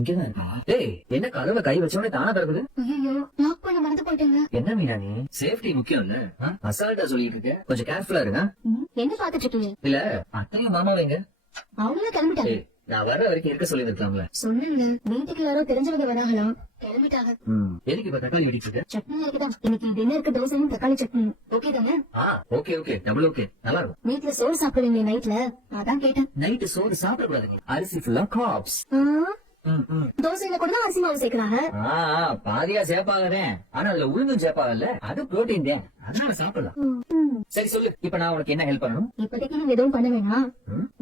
இங்கதான் இருக்கா? டேய், என்ன கதவை கை வச்சோடனே தானா திறக்குது? ஐயோ, லாக் பண்ண மறந்து போயிட்டேங்க. என்ன மீனா நீ சேஃப்டி முக்கியம் இல்ல? அசால்ட்டா சொல்லிட்டு இருக்க, கொஞ்சம் கேர்ஃபுல்லா இருங்க. என்ன பாத்துட்டு இருக்கீங்க? இல்ல அத்தையும் மாமா வைங்க. அவங்களும் கிளம்பிட்டாங்க. நான் வர்ற வரைக்கும் இருக்க சொல்லி இருக்கலாம்ல. சொன்னீங்க, வீட்டுக்கு யாரோ தெரிஞ்சவங்க வராங்களாம், கிளம்பிட்டாங்க. எதுக்கு இப்ப தக்காளி வெடிட்டு இருக்க? சட்னி இருக்குதான். இன்னைக்கு டின்னருக்கு தோசையும் தக்காளி சட்னி. ஓகே தானே? ஓகே ஓகே, டபுள் ஓகே, நல்லா இருக்கும். வீட்டுல சோறு சாப்பிடுவீங்க நைட்ல, அதான் கேட்டேன். நைட்டு சோறு சாப்பிட கூடாதுங்க, அரிசி ஃபுல்லா காப்ஸ். தோசையில கூட தான் அரிசி மாவு சேர்க்கிறாங்க. பாதியா சேப்பாகதே, ஆனா அதுல உளுந்தும் சேப்பாகல, அது புரோட்டீன் தான், அதனால சாப்பிடலாம். சரி சொல்லு, இப்ப நான் உனக்கு என்ன ஹெல்ப் பண்ணணும்? இப்போதைக்கு நீங்க எதுவும் பண்ண வேணாம்.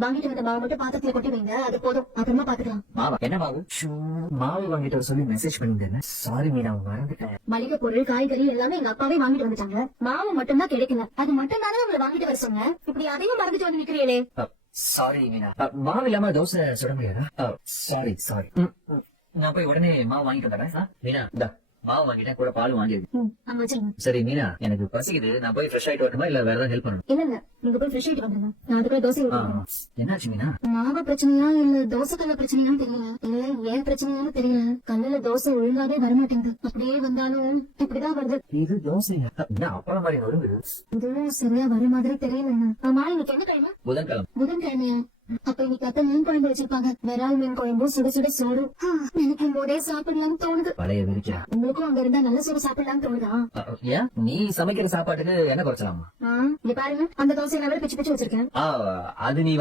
வாங்கிட்டு வந்த மாவு மட்டும் பாத்திரத்துல கொட்டி வைங்க, அது போதும். அப்புறமா பாத்துக்கலாம். மாவா? என்ன மாவு? மாவு வாங்கிட்டு வர சொல்லி மெசேஜ் பண்ணிருந்தேன். சாரி மீனா, மறந்துட்டேன். மளிகை பொருள், காய்கறி எல்லாமே எங்க அப்பாவே வாங்கிட்டு வந்துட்டாங்க. மாவு மட்டும் தான் கிடைக்கல. அது மட்டும் தானே உங்களை வாங்கிட்டு வர சொன்னேன். இப்படி அதையும் மறந்துட்டு வந்து நிக்கிறீங்களே. சாரி மீனா, மாவு இல்லாம தோசை சுட முடியாதா? Sorry sorry. நான் போய் உடனே மாவு வாங்கிட்டு வரேன். மீனா, இந்தா மாவு வாங்கிட்டேன், கூட பால் வாங்கிருக்கு. சரி மீனா, எனக்கு பசிக்குது, நான் போய் ஃப்ரெஷ் ஆயிட்டு வரணுமா இல்ல வேற ஏதாவது ஹெல்ப் பண்ணணும்? இல்ல நீங்க போய் ஃப்ரெஷ் ஆயிட்டு வந்துருங்க, நான் அதுக்குள்ள தோசை ஊத்துறேன். என்னாச்சு மீனா? மாவு பிரச்சனையா இல்ல தோசை கல்ல பிரச்சனையான்னு தெரியல. இல்ல ஏன் பிரச்சனையான்னு தெரியல. கல்லுல தோசை ஒழுங்காவே வரமாட்டேங்குது. அப்படியே வந்தாலும் இப்படிதான் வருது. இது தோசை அப்பளம் மாதிரி வருது. இதுவும் சரியா வர மாதிரி தெரியலங்க. ஆமா, இன்னைக்கு என்ன கிழமை? புதன்கிழமை. புதன்கிழமையா? அப்ப இன்னைக்கு அத்தை மீன் குழம்பு வச்சிருப்பாங்க. விரால் மீன் குழம்பும் சுட சுட சோறு நினைக்கும் போதே சாப்பிடலாம்னு தோணுது. பழைய விரிச்சா உங்களுக்கும் அங்க இருந்தா நல்ல சோறு சாப்பிடலாம்னு தோணுதா? ஏன் நீ சமைக்கிற சாப்பாட்டுக்கு என்ன குறைச்சலாமா? இங்க பாருங்க, அந்த தோசை நான் பிச்சு பிச்சு வச்சிருக்கேன். அது நீ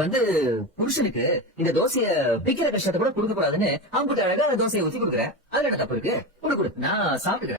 புருஷனுக்கு இந்த தோசைய பிக்கிற கஷ்டத்தை கூட கொடுக்க கூடாதுன்னு அவங்க அழகா தோசையை ஊத்தி கொடுக்குற. அதுல என்ன தப்பு இருக்கு? கொடு நான் சாப்பிட்டுக்கிறேன்.